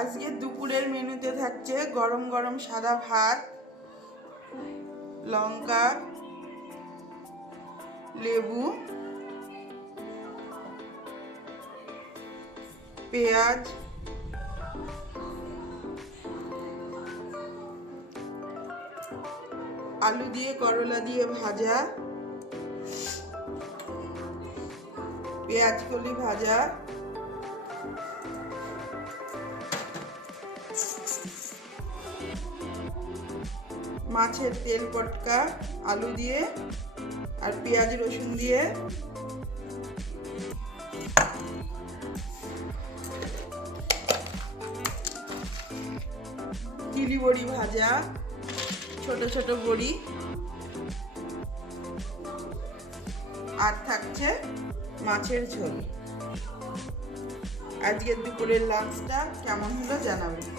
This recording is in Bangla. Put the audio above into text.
আজকে দুপুরের মেনুতে থাকছে গরম গরম সাদা ভাত, লঙ্কা, লেবু, পেঁয়াজ, আলু দিয়ে করলা দিয়ে ভাজা, পেঁয়াজ কলি ভাজা, মাছের তেল পটকা আলু দিয়ে আর পেঁয়াজ রসুন দিয়ে, চিলি বড়ি ভাজা, ছোট ছোট বড়ি, আর থাকছে মাছের ঝোল। আজকের দুপুরের লাঞ্চটা কেমন হলো জানাবেন।